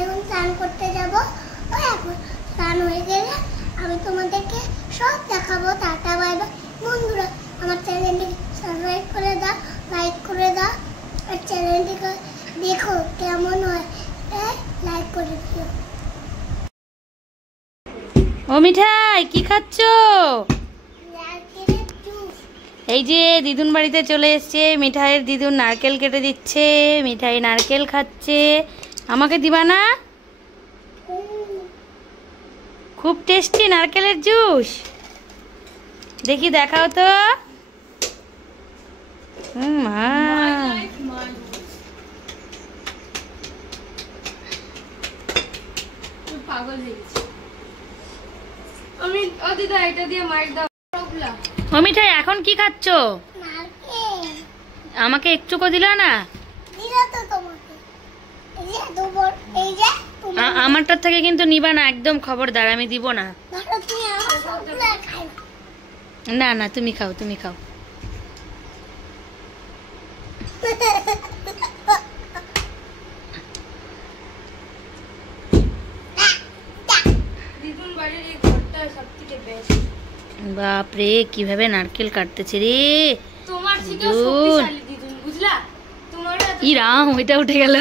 এখন স্নান করতে যাব। ওই এখন স্নান হয়ে গেলে আমি তোমাদেরকে সব দেখাবো। টাটা বাই বাই বন্ধুরা। আমার চ্যানেলটি সাবস্ক্রাইব করে দাও, লাইক করে দাও, আর চ্যানেলটিকে দেখো কেমন হয়, লাইক করে দিও। ও মিঠাই কি খাচ্ছ? এই যে দিদুন বাড়িতে চলে এসছে, মিঠাইয়ের দিদুন নারকেল কেটে দিচ্ছে, মিঠাই নারকেল খাচ্ছে। আমাকে দিবা না? খুব টেস্টি নারকেলের জুস। দেখি দেখাও তো। পাগল হয়ে গেছি আমি। ও দিদা এটা দিয়ে মাইক দাও। ও মিঠাই এখন কি খাচ্ছ? আমাকে একটুকো দিল না? আমারটার থেকে কিন্তু নিবা না একদম, খবরদার, আমি দিব না। না না তুমি খাও, তুমি খাও। বাপরে কিভাবে নারকেল কাটতেছে রে। তোমার থেকেও শক্তিশালী দিদুন, বুঝলা? তোমার ই রাম, ওইটা উঠে গেল।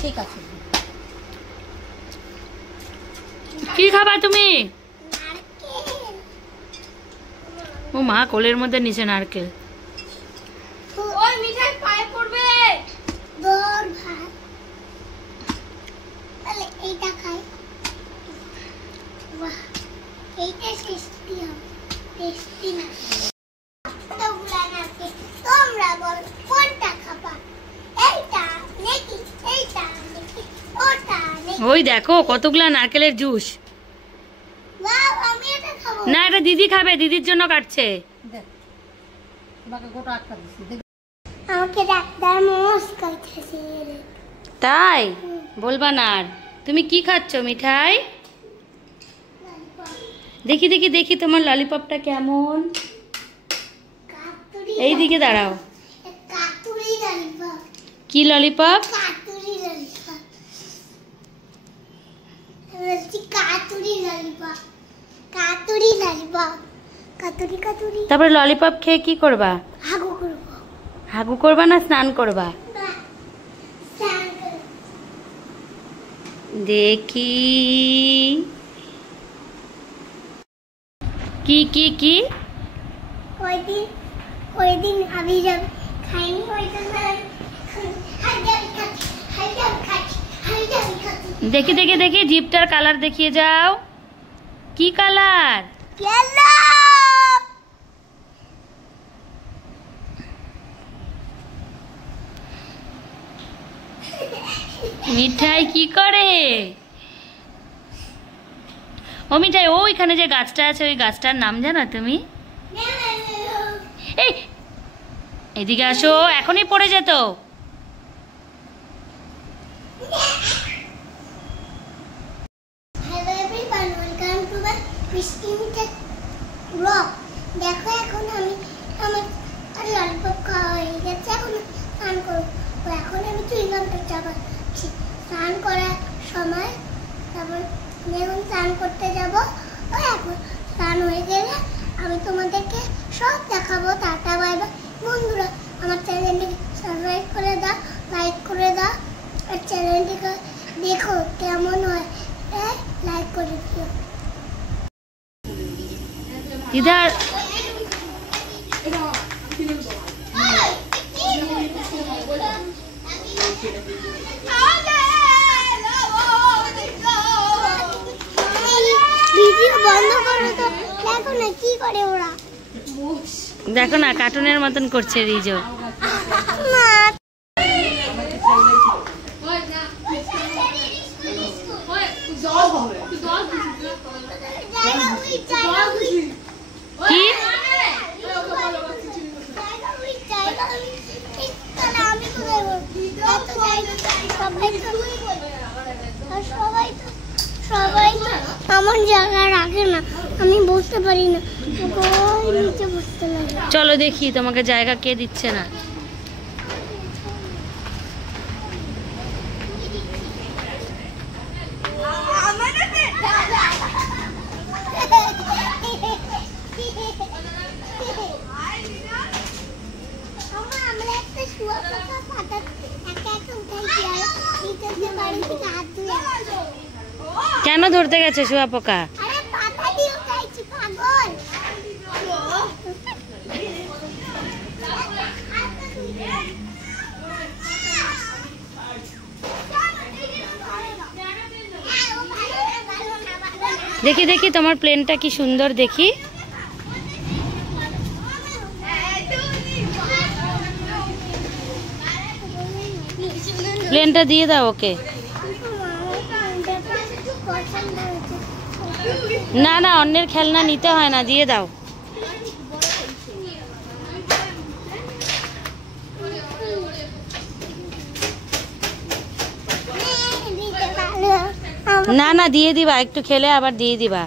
ঠিক আছে, কি খাবা তুমি? ও মা, কোলের মধ্যে নিচে নারকেল। ওই মিঠাই পায়ে পড়বে। দর ভাই তাহলে এইটা খাই। বাহ, এইটা টেস্টি হবে। টেস্টি না তোমরা নাকি তোমরা বল কোনটা খাবা? এইটা নাকি এইটা নাকি ওটা নাকি? ওই দেখো কতগুলা নারকেলের জুস। ওয়াও, আমি এটা খাবো না, এটা দিদি খাবে, দিদির জন্য কাটছে। আমাকে ডাক্তার মোমোস খাইতেছে। তাই বলবা না। আর তুমি কি খাচ্ছ মিঠাই? দেখি দেখি দেখি তোমার ললিপপটা কেমন। এই দিকে দাঁড়াও। কাতুরি ললিপপ। কি ললিপপ? কাতুরি ললিপপ। বলছি কাতুরি ললিপপ। কাতুরি ললিপপ। কাতুরি কাতুরি। তারপরে ললিপপ খেয়ে কি করবা? হাগু করব। হাগু করবা না স্নান করবা? স্নান করব। দেখি কি কি কি ওই দিন আমি যখন খাইনি ওই জন্য দেখি দেখি দেখি জিপটার কালার দেখিয়ে যাও। কি কালার? মিঠাই কি করে? ও মিঠাই, ওইখানে যে গাছটা আছে ওই গাছটার নাম জানো তুমি? এই এদিকে আসো, এখনই পড়ে যেত। দেখো এখন আমি আমার ললিপপ খাওয়া হয়ে গেছে। এখন স্নান করবো। এখন আমি 2 ঘন্টা চাপাচ্ছি স্নান করার সময়। তারপর আমি এখন স্নান করতে যাব। ওই এখন স্নান হয়ে গেলে আমি তোমাদেরকে সব দেখাবো। টাটা বাই বাই বন্ধুরা। আমার চ্যানেলটিকে সাবস্ক্রাইব করে দাও, লাইক করে দাও, আর চ্যানেলটিকে দেখো কেমন হয়, লাইক করে দিও। ইধার ভিডিও বন্ধ করো তো। দেখো না কি করে ওরা। দেখো না কার্টুনের মতন করছে রিজো। কি সবাই আমার জায়গা রাখে না, আমি বসতে পারি না, নিচে বসতে লাগে। চলো দেখি তোমাকে জায়গা কে দিচ্ছে না। কেন ধরতে গেছে শুঁয়াপোকা? দেখি দেখি তোমার প্লেনটা কি সুন্দর দেখি। প্লেনটা দিয়ে দাও ওকে। না না, অন্যের খেলনা নিতে হয় না, দিয়ে দাও। না না, দিয়ে দিবা, একটু খেলে আবার দিয়ে দিবা।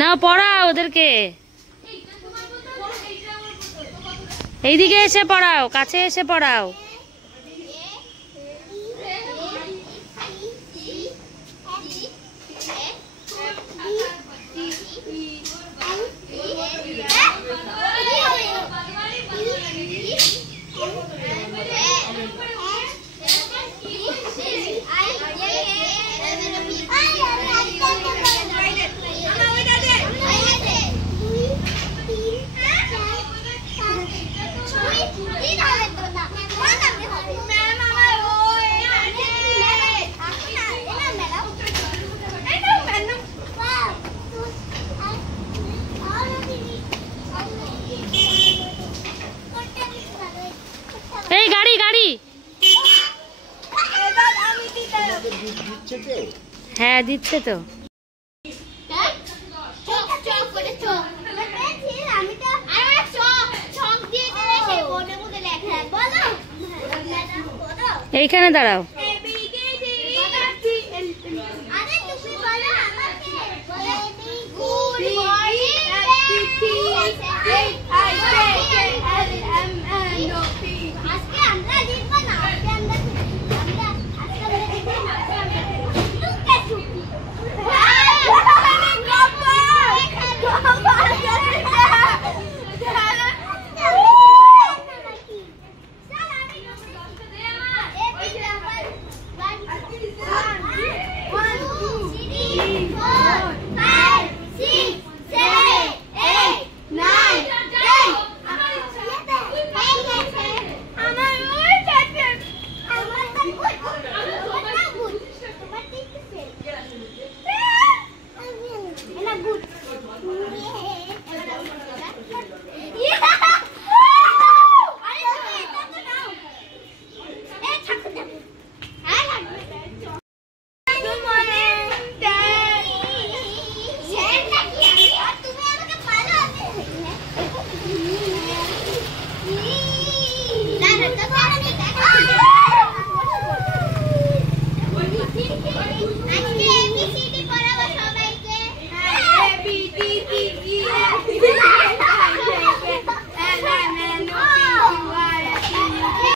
না, পড়াও ওদেরকে, এইদিকে এসে পড়াও, কাছে এসে পড়াও। এই গাড়ি গাড়ি, হ্যাঁ দিচ্ছে তো। এইখানে দাঁড়াও। আজকে